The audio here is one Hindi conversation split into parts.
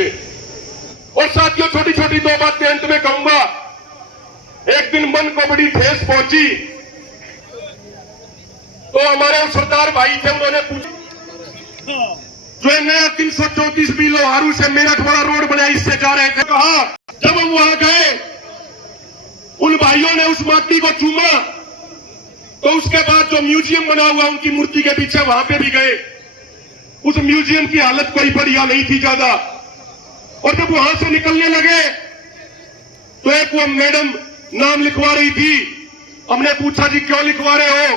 के। और साथियों, छोटी छोटी दो बातें अंत में कहूंगा। एक दिन मन को बड़ी ठेस पहुंची तो हमारे सरदार भाई थे, उन्होंने पूछा जो नया 334 बी लोहारू से मेरठ वाला रोड बनाया, इससे जा रहे थे। कहा जब हम वहां गए, उन भाइयों ने उस माटी को चूमा, तो उसके बाद जो म्यूजियम बना हुआ उनकी मूर्ति के पीछे, वहां पे भी गए। उस म्यूजियम की हालत कोई बढ़िया नहीं थी ज्यादा। और जब वहां से निकलने लगे तो एक वो मैडम नाम लिखवा रही थी। हमने पूछा जी क्यों लिखवा रहे हो?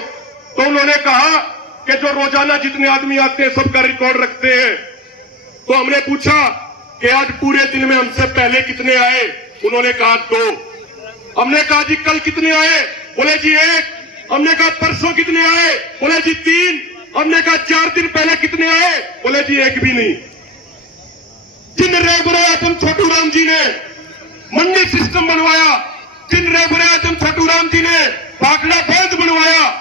तो उन्होंने कहा कि जो रोजाना जितने आदमी आते हैं सबका रिकॉर्ड रखते हैं। तो हमने पूछा कि आज पूरे दिन में हमसे पहले कितने आए? उन्होंने कहा 2। हमने कहा जी कल कितने आए? बोले जी 1। हमने कहा परसों कितने आए? बोले जी 3। हमने कहा 4 दिन पहले कितने आए? बोले जी 1 भी नहीं। जिन रेगुलर छोटू राम जी ने मंडी सिस्टम बनवाया, जिन रेगुलर छोटू राम जी ने भाखड़ा बांध बनवाया,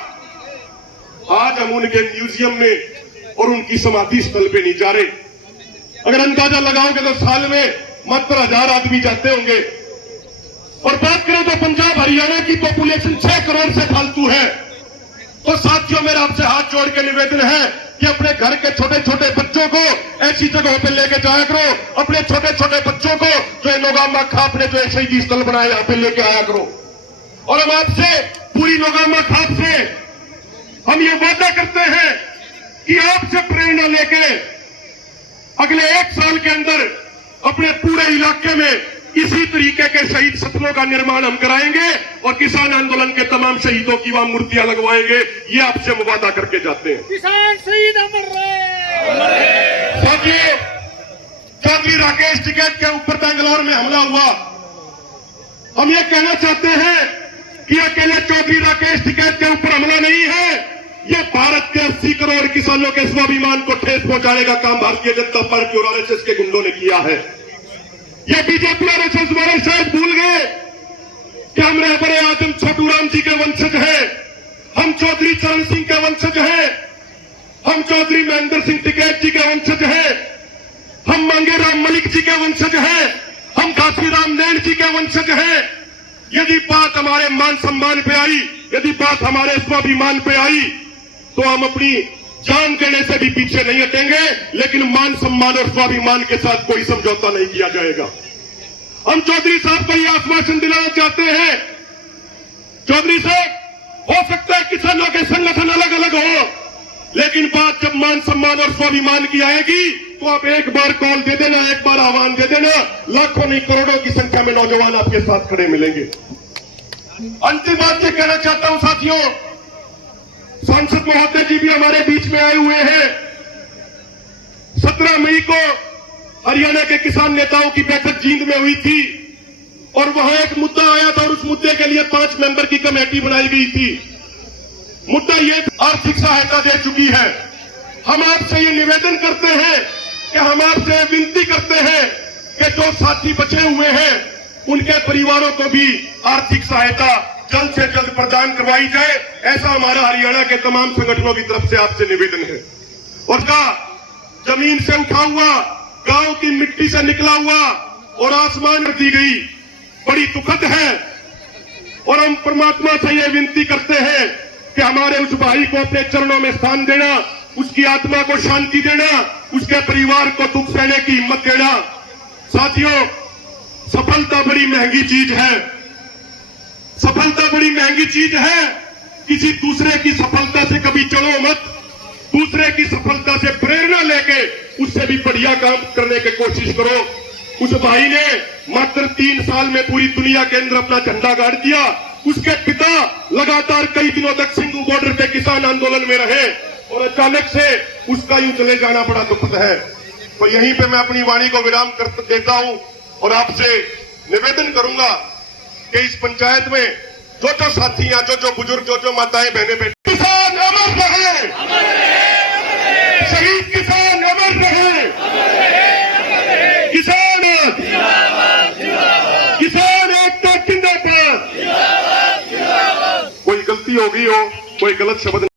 आज हम उनके म्यूजियम में और उनकी समाधि स्थल पे नहीं जा रहे। अगर अंदाजा लगाओगे तो साल में मात्र 1000 आदमी जाते होंगे। और बात करें तो पंजाब हरियाणा की पॉपुलेशन 6 करोड़ से फालतू है। तो साथियों, मेरा आपसे हाथ जोड़ के निवेदन है कि अपने घर के छोटे छोटे बच्चों को ऐसी जगहों पे लेके जाया करो। अपने छोटे छोटे बच्चों को जो नौगामा खाप ने जो शहीदी स्थल बनाया, यहां पे लेके आया करो। और हम आपसे, पूरी नौगामा खाप से हम ये वादा करते हैं कि आपसे प्रेरणा लेके अगले 1 साल के अंदर अपने पूरे इलाके में इसी तरीके के शहीद स्थलों का निर्माण हम कराएंगे और किसान आंदोलन के तमाम शहीदों की वहां मूर्तियां लगवाएंगे। ये आपसे वादा करके जाते हैं। किसान शहीद अमर रहे। साथियों, चौधरी राकेश टिकैत के ऊपर बेंगलोर में हमला हुआ। हम ये कहना चाहते हैं कि अकेले चौधरी राकेश टिकैत के ऊपर हमला नहीं है, ये भारत के 80 करोड़ किसानों के स्वाभिमान को ठेस पहुंचाने का काम भारतीय जनता पार्टी और आरएसएस के गुंडों ने किया है। ये बीजेपी आरएसएस वाले शायद भूल गए कि हम रहबरे आजम छोटू राम जी के वंशज हैं, हम चौधरी चरण सिंह के वंशज हैं, हम चौधरी महेंद्र सिंह टिकैत जी के वंशज हैं, हम मांगेराम मलिक जी के वंशज हैं, हम घासीराम नैन जी के वंशज हैं। यदि बात हमारे मान सम्मान पे आई, यदि बात हमारे स्वाभिमान पे आई, तो हम अपनी जान देने से भी पीछे नहीं हटेंगे, लेकिन मान सम्मान और स्वाभिमान के साथ कोई समझौता नहीं किया जाएगा। हम चौधरी साहब को यह आश्वासन दिलाना चाहते हैं, चौधरी साहब, हो सकता है किसानों के संगठन अलग अलग हो, लेकिन बात जब मान सम्मान और स्वाभिमान की आएगी तो आप एक बार कॉल दे देना, एक बार आह्वान दे देना, लाखों नहीं करोड़ों की संख्या में नौजवान आपके साथ खड़े मिलेंगे। अंतिम बात यह कहना चाहता हूं साथियों, सांसद महोदय जी भी हमारे बीच में आए हुए हैं। 17 मई को हरियाणा के किसान नेताओं की बैठक जींद में हुई थी और वहां एक मुद्दा आया था और उस मुद्दे के लिए 5 मेंबर की कमेटी बनाई गई थी। मुद्दा ये आर्थिक सहायता दे चुकी है। हम आपसे ये निवेदन करते हैं कि हम आपसे विनती करते हैं कि जो साथी बचे हुए हैं उनके परिवारों को भी आर्थिक सहायता जल्द से जल्द प्रदान करवाई जाए। ऐसा हमारा हरियाणा के तमाम संगठनों की तरफ से आपसे निवेदन है। और कहा, जमीन से उठा हुआ, गांव की मिट्टी से निकला हुआ और आसमान दी गई बड़ी दुखद है। और हम परमात्मा से यह विनती करते हैं कि हमारे उस भाई को अपने चरणों में स्थान देना, उसकी आत्मा को शांति देना, उसके परिवार को दुख सहने की हिम्मत देना। साथियों, सफलता बड़ी महंगी चीज है, सफलता बड़ी महंगी चीज है। किसी दूसरे की सफलता से कभी चलो मत, दूसरे की सफलता से प्रेरणा लेके उससे भी बढ़िया काम करने की कोशिश करो। उस भाई ने मात्र 3 साल में पूरी दुनिया के अंदर अपना झंडा गाड़ दिया। उसके पिता लगातार कई दिनों तक सिंघू बॉर्डर पे किसान आंदोलन में रहे और अचानक से उसका यूं चले जाना बड़ा दुखद है। तो यहीं पे मैं अपनी वाणी को विराम कर देता हूं और आपसे निवेदन करूंगा कि इस पंचायत में जो साथी हैं, जो बुजुर्ग, जो माताएं बहनें बेटे, किसान अमर रहे, शहीद किसान अमर रहे, किसान एकता जिंदाबाद। कोई गलती हो गई हो, कोई गलत शब्द